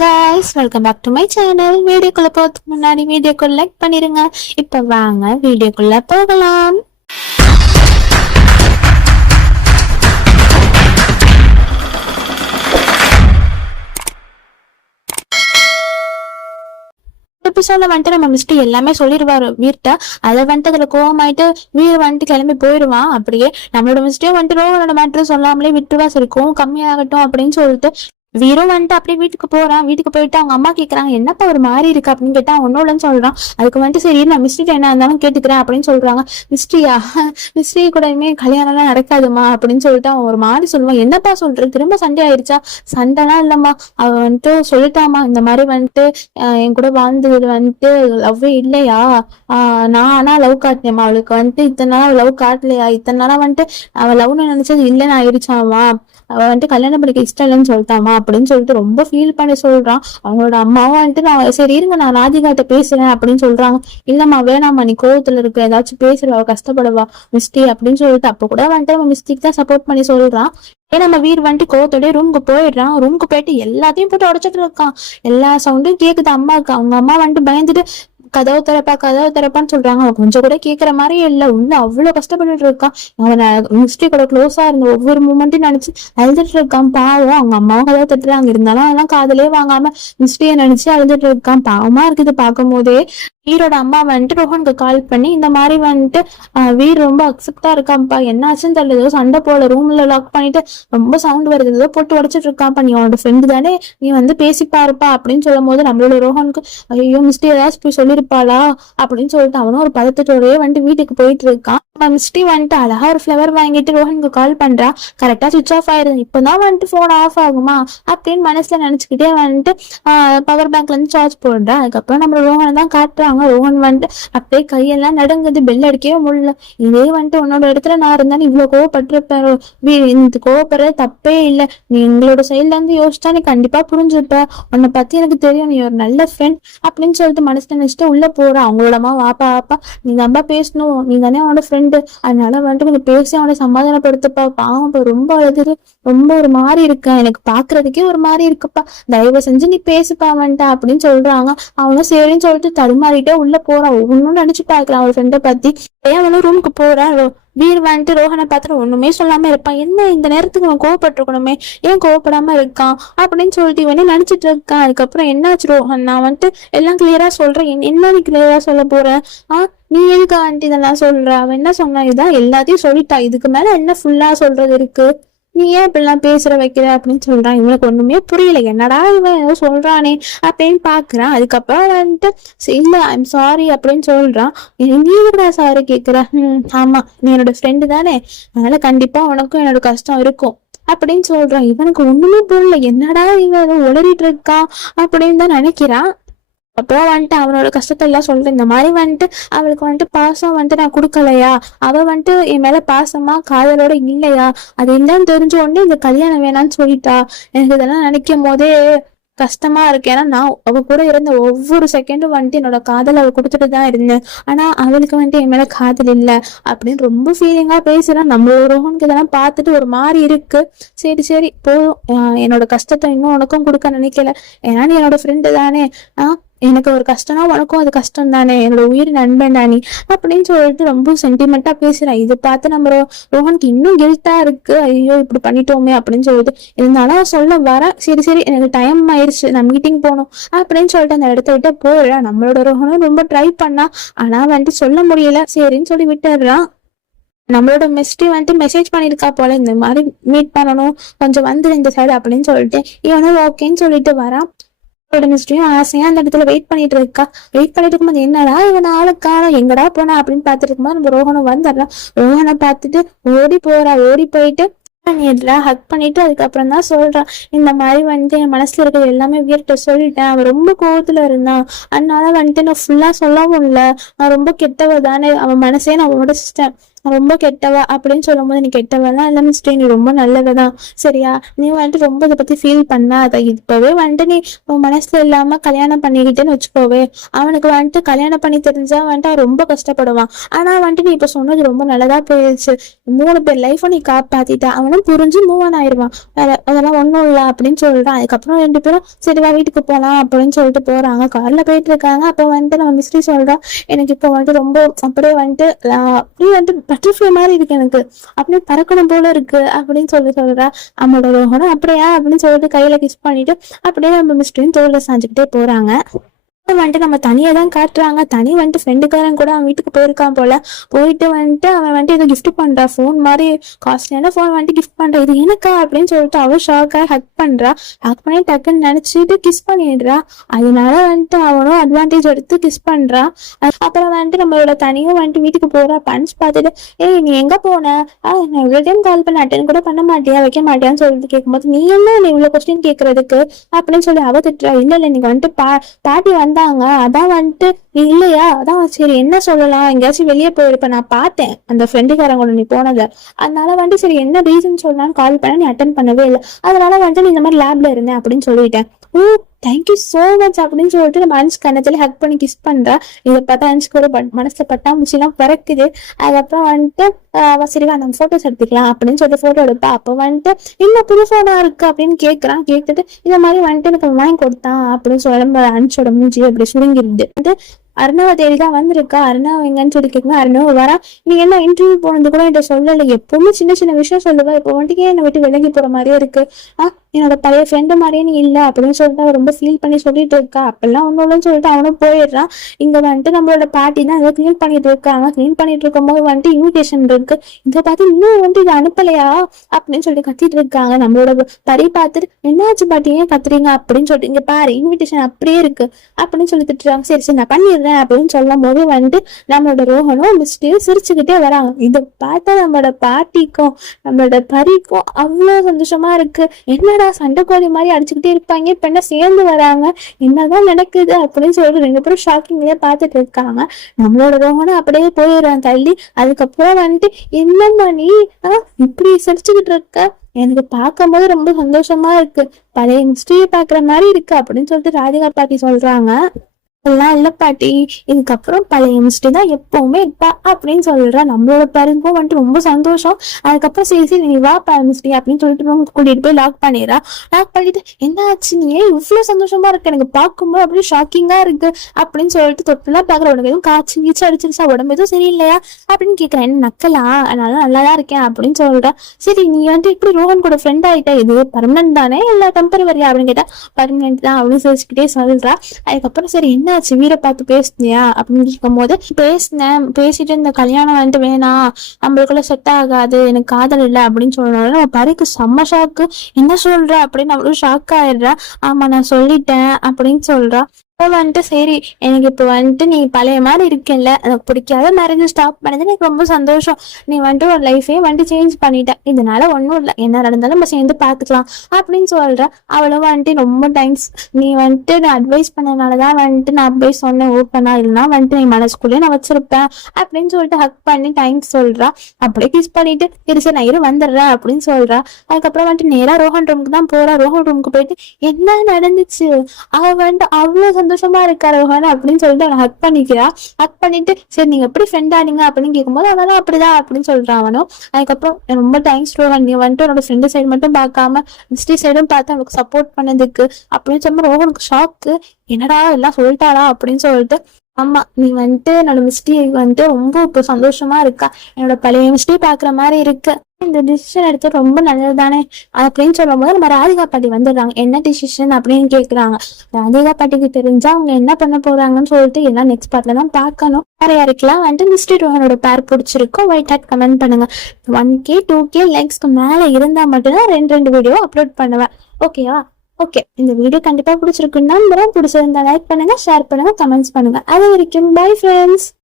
guys, welcome back to my channel. வீடியோக்குள்ள போறதுக்கு முன்னாடி வீடியோக்கு லைக் பண்ணிருங்க. இப்ப வாங்க வீடியோக்குள்ள போகலாம். எபிசோட்ல வந்துட்டு நம்ம மிஸ்டி எல்லாமே சொல்லிடுவாரு வீர்ட்ட. அதை வந்துட்டு அதுல கோவமாயிட்டு வீர் வந்துட்டு கிளம்பி போயிடுவான். அப்படியே நம்மளோட மிஸ்டியும் வந்துட்டு ரோஹனோட மேட்ரு சொல்லாமலே விட்டுருவா. சரி கோவம் கம்மியாகட்டும் அப்படின்னு சொல்லிட்டு வீரும் வந்துட்டு அப்படியே வீட்டுக்கு போறான். வீட்டுக்கு போயிட்டு அவங்க அம்மா கேட்கறாங்க, என்னப்பா ஒரு மாதிரி இருக்கு அப்படின்னு கேட்டா ஒன்னோடன்னு சொல்றான். அதுக்கு வந்துட்டு சரி நான் மிஸ்ட்ரிட்ட என்ன இருந்தாலும் கேட்டுக்கிறேன் அப்படின்னு சொல்றாங்க. மிஸ்ட்ரியா? மிஸ்ட்ரி கூட இனிமே கல்யாணம் எல்லாம் நடக்காதுமா அப்படின்னு சொல்லிட்டு அவன் ஒரு மாதிரி சொல்லுவான். என்னப்பா சொல்ற, திரும்ப சண்டை ஆயிடுச்சா? சண்டைலாம் இல்லம்மா, அவ வந்துட்டு சொல்லிட்டாமா இந்த மாதிரி வந்துட்டு என் கூட வாழ்ந்தது வந்துட்டு லவ்வே இல்லையா, நான் ஆனா லவ் காட்டினேம்மா, அவளுக்கு வந்துட்டு இத்தனை நாள் லவ் காட்டலையா, இத்தனை நாளா வந்துட்டு அவ லவ்னு நினைச்சது இல்லைன்னு ஆயிடுச்சாமா, அவ வந்துட்டு கல்யாணம் பண்ணிக்க இஷ்டம் இல்லைன்னு சொல்லிட்டாமா அப்படின்னு சொல்லிட்டு ரொம்ப ஃபீல் பண்ணி சொல்றான். அவங்களோட அம்மாவும் வந்துட்டு நான் சரி இருங்க நான் ராதிகாட்ட பேசுறேன் அப்படின்னு சொல்றாங்க. இல்லம்மா வேணாம்மா, நீ கோவத்துல இருக்க, ஏதாச்சும் பேசுறவா கஷ்டப்படுவா மிஸ்டி அப்படின்னு சொல்லிட்டு அப்ப கூட வந்துட்டு நம்ம மிஸ்டிக்கு தான் சப்போர்ட் பண்ணி சொல்றான். ஏன் நம்ம வீர் வந்துட்டு கோவத்தோடய ரூமுக்கு போயிடுறான். ரூமுக்கு போயிட்டு எல்லாத்தையும் போட்டு உடச்சிட்டு இருக்கான். எல்லா சவுண்டும் கேக்குது அம்மாவுக்கு. அவங்க அம்மா வந்துட்டு பயந்துட்டு கதவு திறப்பான்னு சொல்றாங்க. அவன் கொஞ்சம் கூட கேட்கற மாதிரியே இல்ல. உள்ள அவ்வளவு கஷ்டப்பட்டுட்டு இருக்கான். அவனை மிஸ்டி கூட க்ளோஸா இருந்த ஒவ்வொரு மூமெண்ட்டையும் நினைச்சு அழுதுட்டு இருக்கான். பாவம் அவங்க அம்மாவும் கதவை தட்டுறாங்க. இருந்தாலும் அதெல்லாம் காதலே வாங்காம மிஸ்டியை நினைச்சு அழுதுட்டு இருக்கான். பாவமா இருக்குது பார்க்கும் போதே. வீரோட அம்மா வந்துட்டு ரோஹனுக்கு கால் பண்ணி இந்த மாதிரி வந்துட்டு வீர் ரொம்ப அக்செப்டா இருக்கான்ப்பா, என்ன ஆச்சுன்னு தெரியல, ஏதோ சண்டை போல, ரூம்ல லாக் பண்ணிட்டு ரொம்ப சவுண்ட் வருது, ஏதோ போட்டு உடச்சிட்டு இருக்கான்ப்பா, நீ அவனோட ஃப்ரெண்டு தானே, நீ வந்து பேசிப்பாருப்பா அப்படின்னு சொல்லும் போது நம்மளோட ரோஹனுக்கு ஐயோ மிஸ்டி ஏதாச்சும் போய் சொல்லிருப்பாளா அப்படின்னு சொல்லிட்டு அவனும் ஒரு பதட்டத்தோடய வந்துட்டு வீட்டுக்கு போயிட்டு இருக்கான். மிஸ்டி வந்துட்டு அழகா ஒரு ஃபிளவர் வாங்கிட்டு ரோஹனுக்கு கால் பண்றா. கரெக்டா சுவிச் ஆஃப் ஆயிருது. இப்பதான் வந்துட்டு போன் ஆஃப் ஆகுமா அப்படின்னு மனசுல நினைச்சுக்கிட்டே வந்துட்டு பவர் பேங்க்ல இருந்து சார்ஜ் போடுறா. அதுக்கப்புறம் நம்ம ரோஹனை தான் காட்டுறாங்க. ரோஹன் வந்துட்டு அப்படியே கையெல்லாம் நடுங்குது, பெல் அடிக்கவே முடியல. இதே வந்துட்டு உன்னோட இடத்துல நான் இருந்தாலும் இவ்வளவு கோவப்பட்டிருப்பேன், இந்த கோவப்படுறது தப்பே இல்லை, நீ எங்களோட சைட்ல இருந்து யோசிச்சா நீ கண்டிப்பா புரிஞ்சுப்ப, உன்னை பத்தி எனக்கு தெரியும், நீ ஒரு நல்ல ஃப்ரெண்ட் அப்படின்னு சொல்லிட்டு மனசுல நினைச்சிட்டு உள்ள போற. அவங்களோடமா வாப்பா நீ தான்பா பேசணும், நீ தானே அவனோட ஃப்ரெண்டு, அதனால வந்துட்டு கொஞ்சம் பேசி அவனை சமாதானப்படுத்தப்பா, பாவம் ரொம்ப அழுது ரொம்ப ஒரு மாதிரி இருக்கேன், எனக்கு பாக்குறதுக்கே ஒரு மாதிரி இருக்குப்பா, தயவு செஞ்சு நீ பேசுப்பா வந்துட்டா அப்படின்னு சொல்றாங்க. அவனும் சரின்னு சொல்லிட்டு தடுமாறிட்டே உள்ள போறான். ஒவ்வொன்னும் நினைச்சு பாக்குறான் அவன் ஃப்ரெண்டை பத்தி. ஏன் அவனும் ரூமுக்கு போறான். வீர் வந்துட்டு ரோஹனை பார்த்துட்டு ஒண்ணுமே சொல்லாம இருப்பான். என்ன இந்த நேரத்துக்கு அவன் கோவப்பட்டிருக்கணுமே, ஏன் கோவப்படாம இருக்கான் அப்படின்னு சொல்லிட்டு இவனே நினைச்சிட்டு இருக்கான். அதுக்கப்புறம் என்னாச்சு ரோஹன், நான் வந்துட்டு எல்லாம் கிளியரா சொல்றேன், என்ன நீ கிளியரா சொல்ல போற, நீ எதுக்கு ஆண்டி இதெல்லாம் சொல்ற, அவன் என்ன சொன்னா, இதான் எல்லாத்தையும் சொல்லிட்டா, இதுக்கு மேல என்ன ஃபுல்லா சொல்றது இருக்கு, நீ ஏன் இப்படிலாம் பேசுற வைக்கிற அப்படின்னு சொல்றான். இவனுக்கு ஒண்ணுமே புரியல, என்னடா இவன் ஏதோ சொல்றானே அப்படின்னு பாக்குறான். அதுக்கப்புறம் வந்துட்டு இல்ல ஐம் சாரி அப்படின்னு சொல்றான். நீ கூட சாரி கேக்குற, ஆமா நீ என்னோட ஃப்ரெண்டு தானே, அதனால கண்டிப்பா உனக்கும் என்னோட கஷ்டம் இருக்கும் அப்படின்னு சொல்றான். இவனுக்கு ஒண்ணுமே புரியல, என்னடா இவன் ஏதோ உளறிட்டு இருக்கான் அப்படின்னு தான் நினைக்கிறான். அப்புறம் வந்துட்டு அவனோட கஷ்டத்தை எல்லாம் சொல்றேன். இந்த மாதிரி வந்துட்டு அவளுக்கு வந்துட்டு பாசம் வந்துட்டு நான் கொடுக்கலையா, அவ வந்துட்டு என் மேல பாசமா காதலோட இல்லையா, அது இல்லைன்னு தெரிஞ்ச உடனே இந்த கல்யாணம் வேணான்னு சொல்லிட்டா. எனக்கு இதெல்லாம் நினைக்கும் போதே கஷ்டமா இருக்கு. ஏன்னா நான் அவ கூட இருந்த ஒவ்வொரு செகண்டும் வந்துட்டு என்னோட காதல் அவள் கொடுத்துட்டு தான் இருந்தேன், ஆனா அவளுக்கு வந்துட்டு என் மேல காதல் இல்லை அப்படின்னு ரொம்ப ஃபீலிங்கா பேசுறான். நம்மளோட ரோஹனுக்கு இதெல்லாம் பார்த்துட்டு ஒரு மாதிரி இருக்கு. சரி போதும், என்னோட கஷ்டத்தை இன்னும் உனக்கும் கொடுக்க நினைக்கல, ஏன்னா நீ என்னோட ஃப்ரெண்டு தானே, எனக்கு ஒரு கஷ்டம்னா உனக்கும் அது கஷ்டம் தானே, என்னோட உயிர் நண்பன் தானே அப்படின்னு சொல்லிட்டு ரொம்ப சென்டிமெண்டா பேசுறேன். இதை பார்த்து நம்ம ரோஹனுக்கு இன்னும் கில்ட்டா இருக்கு, ஐயோ இப்படி பண்ணிட்டோமே அப்படின்னு சொல்லிட்டு. இருந்தாலும் சொல்ல வர சரி எனக்கு டைம் ஆயிடுச்சு, நான் மீட்டிங் போகணும் அப்படின்னு சொல்லிட்டு அந்த இடத்த விட்டு போயிடுறான். நம்மளோட ரோஹனும் ரொம்ப ட்ரை பண்ணா, ஆனா வந்துட்டு சொல்ல முடியல, சரின்னு சொல்லி விட்டுடுறான். நம்மளோட மிஸ்டி வந்துட்டு மெசேஜ் பண்ணிருக்கா போல, இந்த மாதிரி மீட் பண்ணணும் கொஞ்சம் வந்துரு இந்த சைடு அப்படின்னு சொல்லிட்டு. இவனும் ஓகேன்னு சொல்லிட்டு வரான். மிஸ்டியும் ஆசையா அந்த இடத்துல வெயிட் பண்ணிட்டு இருக்கும்போது என்னடா இவன் ஆளுக்கான எங்கடா போனா அப்படின்னு பாத்துட்டு இருக்கும்போது நம்ம ரோஹனை வந்துடுறான். ரோஹனை பார்த்துட்டு ஓடி போயிட்டு ஹக் பண்ணிட்டு அதுக்கப்புறம் தான் சொல்றான், இந்த மாதிரி வந்துட்டு என் மனசுல இருக்கிறது எல்லாமே வீர்ட்ட சொல்லிட்டேன், அவன் ரொம்ப கோவத்துல இருந்தான், அதனால வந்துட்டு நான் ஃபுல்லா சொல்லவும் இல்லை, நான் ரொம்ப கெட்டவ தானே, அவன் மனசே நான் உடைச்சிட்டேன், ரொம்ப கெட்டவ அப்படின்னு சொல்லும் போது, நீ கெட்டவெல்லாம் இல்ல மிஸ்டர், நீ ரொம்ப நல்லவதான் சரியா, நீ வந்துட்டு ரொம்ப இதை பத்தி ஃபீல் பண்ணாத, இப்பவே வந்துட்டு நீ உன் மனசுல இல்லாம கல்யாணம் பண்ணிக்கிட்டேன்னு வச்சுக்கோவே, அவனுக்கு வந்துட்டு கல்யாணம் பண்ணி தெரிஞ்சா வந்துட்டு அவன் ரொம்ப கஷ்டப்படுவான். ஆனா வந்துட்டு நீ இப்ப சொன்னது ரொம்ப நல்லதா போயிடுச்சு, 3 பேர் லைஃப நீ காப்பாத்திட்ட, அவனும் புரிஞ்சு மூவ் ஆன் ஆயிடுவான், அதெல்லாம் ஒண்ணும் இல்ல அப்படின்னு சொல்லிட்டான். அதுக்கப்புறம் 2 பேரும் சரிவா வீட்டுக்கு போலாம் அப்படின்னு சொல்லிட்டு போறாங்க, கார்ல போயிட்டு இருக்காங்க. அப்ப வந்துட்டு நம்ம மிஸ்ட்ரி சொல்றா, எனக்கு இப்போ வந்துட்டு ரொம்ப அப்படியே வந்துட்டு அப்படியே வந்துட்டு பட்டர்ஃப்ளை மாதிரி இருக்கு, எனக்கு அப்படியே பறக்கணும் போல இருக்கு அப்படின்னு சொல்றா. அவனோட ரோஹனும் அப்படியா அப்படின்னு சொல்லிட்டு கையில கிஸ் பண்ணிட்டு அப்படியே நம்ம மிஸ்டரியும் தோல்ல சாஞ்சுக்கிட்டே போறாங்க. வந்துட்டு நம்ம தனியா தான் காட்டுறாங்க. தனி வந்துட்டு ஃப்ரெண்டுக்காரன் கூட அவன் வீட்டுக்கு போயிருக்கான் போல. போயிட்டு வந்துட்டு அவன் வந்துட்டு ஏதோ கிஃப்ட் பண்றா, ஃபோன் மாதிரி காஸ்ட்லியான ஃபோன் வந்துட்டு கிஃப்ட் பண்றா. இது எனக்கா அப்படின்னு சொல்லிட்டு அவன் ஷாக்காக ஹக் பண்றா. ஹக் பண்ணி டக்குன்னு நினைச்சிட்டு கிஸ் பண்ணிடுறா. அதனால வந்துட்டு அவனும் அட்வான்டேஜ் எடுத்து கிஸ் பண்றா. அப்புறம் வந்துட்டு நம்மளோட தனியும் வந்துட்டு வீட்டுக்கு போறா. பஞ்ச் பார்த்துட்டு, ஏய் நீ எங்க போன, நான் இவ்வளவு டைம் கால் பண்ண அட்டன் கூட பண்ண மாட்டியா, வைக்க மாட்டியான்னு சொல்லிட்டு கேட்கும்போது, நீ என்ன நீ இவ்வளவு கொஸ்டின் கேட்கறதுக்கு அப்படின்னு சொல்லி அவ திட்டுறா. இல்ல இல்ல நீங்க வந்துட்டு பாட்டி வந்தாங்க, அதான் வந்துட்டு இல்லையா, அதான் சரி என்ன சொல்லலாம், எங்கேயாச்சும் வெளியே போயிருப்ப, நான் பார்த்தேன் அந்த ஃப்ரெண்டுக்காரங்க கூட நீ போனத, அதனால வந்துட்டு சரி என்ன ரீசன் சொல்லலாம்னு கால் பண்ண, நீ அட்டன் பண்ணவே இல்லை, அதனால வந்துட்டு நீ இந்த மாதிரி லேப்ல இருந்தேன் அப்படின்னு சொல்லிட்டேன். ஓ தேங்க்யூ சோ மச் அப்படின்னு சொல்லிட்டு நம்ம அன்ஸ் கண்ணத்துல ஹக் பண்ணி கிஸ் பண்றா. இதை பார்த்தா அன்ஸ்க்கு ஒரு மனசுல பட்டாம்பூச்சிலாம் பறக்குது. அதுக்கப்புறம் வந்துட்டு சரிவா நம்ம போட்டோஸ் எடுத்துக்கலாம் அப்படின்னு சொல்லிட்டு போட்டோ எடுப்பா. அப்போ வந்துட்டு இன்னும் புது போனா இருக்கு அப்படின்னு கேட்கறான். கேட்டுட்டு இந்த மாதிரி வந்துட்டு எனக்கு வாங்கி கொடுத்தான் அப்படின்னு சொல்ல அன்ஸோட மூஞ்சி அப்படி சுருங்கிருந்து அருணாவை தேடிதான் வந்திருக்கா. அருணாவை எங்கன்னு சொல்லி கேட்கணும். அருணாவை வரா, நீ என்ன இன்டர்வியூ போனது கூட என்கிட்ட சொல்லலை, எப்பவுமே சின்ன சின்ன விஷயம் சொல்லுவா, இப்போ வந்துட்டு என்னை விட்டு விலகி போற மாதிரியே இருக்கு, என்னோட பழைய ஃப்ரெண்டு மாதிரியே நீ இல்லை அப்படின்னு சொல்லிட்டு அவ ரொம்ப ஃபீல் பண்ணி சொல்லிட்டு இருக்கா. அப்பெல்லாம் ஒன்றும் சொல்லிட்டு அவனும் போயிடுறான். இங்க வந்துட்டு நம்மளோட பாட்டி தான் அதை கிளீன் பண்ணிட்டு இருக்காங்க. கிளீன் பண்ணிட்டு இருக்கும் போது வந்துட்டு இன்விடேஷன் இருக்கு, இதை பார்த்து இன்னும் வந்துட்டு இதை அனுப்பலையா அப்படின்னு சொல்லிட்டு கத்திட்டு இருக்காங்க. நம்மளோட படி பார்த்துட்டு, என்னாச்சு பாட்டி ஏன் கத்துறீங்க அப்படின்னு சொல்லிட்டு, இங்க பாரு இன்விடேஷன் அப்படியே இருக்கு அப்படின்னு சொல்லி திட்டுறாங்க. சரி சரி நான் பண்ணிடுறேன் அப்படின்னு சொல்லும் போது வந்துட்டு நம்மளோட ரோஹனும் மிஸ்டரும் சிரிச்சுக்கிட்டே வராங்க. இதை பார்த்தா நம்மளோட பாட்டிக்கும் நம்மளோட பரிக்கும் அவ்வளவு சந்தோஷமா இருக்கு. என்னடா சண்டைக்கோழி மாதிரி அடிச்சுக்கிட்டே இருப்பாங்க, இப்ப என்ன சேர்ந்து வராங்க, என்னதான் நடக்குது அப்படின்னு சொல்லிட்டு 2 பேரும் ஷாக்கிங்லயே பார்த்துட்டு இருக்காங்க. நம்மளோட ரோஹனும் அப்படியே போயிடுறான் தள்ளி. அதுக்கப்புறம் வந்துட்டு என்னம்மா நீ இப்படி சிரிச்சுக்கிட்டு இருக்க, எனக்கு பார்க்கும் போது ரொம்ப சந்தோஷமா இருக்கு, பழைய மிஸ்டரியை பாக்குற மாதிரி இருக்கு அப்படின்னு சொல்லிட்டு ராதிகா பாட்டி சொல்றாங்க. எல்லாம் இல்ல பாட்டி, இதுக்கப்புறம் பழைய மிஸ்டரி தான் எப்பவுமே இருப்பா அப்படின்னு சொல்றா. நம்மளோட பேரண்ட்க்கும் வந்துட்டு ரொம்ப சந்தோஷம். அதுக்கப்புறம் சரி சரி நீ வா மிஸ்டரி அப்படின்னு சொல்லிட்டு கூட்டிட்டு போய் லாக் பண்ணிடுறா. லாக் பண்ணிட்டு என்ன ஆச்சு நீ ஏன் இவ்வளவு சந்தோஷமா இருக்கு, எனக்கு பார்க்கும்போது அப்படியே ஷாக்கிங்கா இருக்கு அப்படின்னு சொல்லிட்டு தொட்டுலாம் பாக்குற, உனக்கு எதுவும் காய்ச்சி வீச்சு அடிச்சிருச்சா, உடம்பு எதுவும் சரியில்லையா அப்படின்னு கேட்கிறேன். என்ன நக்கலா, அதனால நல்லாதான் இருக்கேன் அப்படின்னு சொல்றா. சரி நீ வந்துட்டு இப்படி ரோஹன் கூட ஃப்ரெண்ட் ஆயிட்டா, இது பர்மனன்ட் தானே இல்ல டெம்பரவரியா அப்படின்னு கேட்டா, பர்மனன்ட் தான் அப்படின்னு சொல்லிக்கிட்டே சொல்றா. அதுக்கப்புறம் சரி என்ன வீரை பார்த்து பேசுனியா அப்படின்னு இருக்கும் போது, பேசினேன், பேசிட்டு இந்த கல்யாணம் வந்துட்டு வேணாம், நம்மளுக்குள்ள செட் ஆகாது, எனக்கு காதல் இல்லை அப்படின்னு சொல்லணும். நம்ம பரிக்கு செம்ம ஷாக்கு, என்ன சொல்ற அப்படின்னு அவளும் ஷாக் ஆயிடுறா. ஆமா நான் சொல்லிட்டேன் அப்படின்னு சொல்றா. வந்துட்டு சரி எனக்கு இப்ப வந்துட்டு நீ பழைய மாதிரி இருக்கல, எனக்கு பிடிக்காத மேரேஜ் ஸ்டாப் பண்ணது எனக்கு ரொம்ப சந்தோஷம், நீ வந்துட்டு ஒரு லைஃபே வந்துட்டு சேஞ்ச் பண்ணிட்ட, இதனால ஒன்றும் இல்லை, என்ன நடந்தாலும் நம்ம சேர்ந்து பார்த்துக்கலாம் அப்படின்னு சொல்ற. அவளும் வந்துட்டு ரொம்ப தேங்க்ஸ், நீ வந்துட்டு நான் அட்வைஸ் பண்ணனாலதான் வந்துட்டு நான் அட்வைஸ் சொன்னேன் ஓப்பனா, இல்லைன்னா வந்துட்டு நீ மனசுக்குள்ளே நான் வச்சிருப்பேன் அப்படின்னு சொல்லிட்டு ஹக் பண்ணி தேங்க்ஸ் சொல்றா. அப்படியே கிஸ் பண்ணிட்டு திருச்சி நான் வந்துடுறேன் அப்படின்னு சொல்றா. அதுக்கப்புறம் வந்துட்டு நேரா ரோஹன் ரூமுக்கு தான் போறா. ரோஹன் ரூமுக்கு போயிட்டு என்ன நடந்துச்சு, அவ வந்துட்டு அவ்வளவு சந்தோஷமா இருக்கா ரோஹன் அப்படின்னு சொல்லிட்டு அவனை ஹக் பண்ணிக்கிறா. ஹக் பண்ணிட்டு சரி நீங்க எப்படி ஃப்ரெண்ட் ஆனீங்க அப்படின்னு கேட்கும்போது அவனும் அப்படிதான் அப்படின்னு சொல்றான் அவனும். அதுக்கப்புறம் ரொம்ப தேங்க்ஸ் ரோஹன், நீ வந்துட்டு உன்னோட ஃப்ரெண்டு சைடு மட்டும் பார்க்காம மிஸ்டரி சைடும் பார்த்து அவனுக்கு சப்போர்ட் பண்ணதுக்கு அப்படின்னு சொல்லும்போது ரோஹனுக்கு ஷாக்கு, என்னடா எல்லாம் சொல்லிட்டாளா அப்படின்னு சொல்லிட்டு, ஆமா நீ வந்துட்டு என்னோட மிஸ்டரி வந்துட்டு ரொம்ப இப்போ சந்தோஷமா இருக்கா, என்னோட பழைய மிஸ்டரி பாக்குற மாதிரி இருக்கு, இந்த டிசிஷன் எடுத்து ரொம்ப நல்லது தானே அப்படின்னு சொல்லும் போது நம்ம ராதிகா பாட்டி வந்துடுறாங்க. என்ன டிசிஷன் அப்படின்னு கேக்குறாங்க. ராதிகா பாட்டிக்கு தெரிஞ்சா அவங்க என்ன பண்ண போறாங்கன்னு சொல்லிட்டு எல்லாம் நெக்ஸ்ட் பார்ட்ல தான் பார்க்கணும். வேற யாருக்கெல்லாம் வந்துட்டு மிஸ்டரி ரோஹனோட பேர் பிடிச்சிருக்கோ ஒயிட் ஹாட் கமெண்ட் பண்ணுங்க. 1K 2K லைக்ஸ்க்கு மேல இருந்தா மட்டும்தான் 2 வீடியோ அப்லோட் பண்ணுவேன். ஓகேவா? ஓகே, இந்த வீடியோ கண்டிப்பா பிடிச்சிருக்குன்னு நம்புறேன். பிடிச்சிருந்தா லைக் பண்ணுங்க, ஷேர் பண்ணுங்க, கமெண்ட்ஸ் பண்ணுங்க. அது வரைக்கும் பை ஃப்ரெண்ட்ஸ்.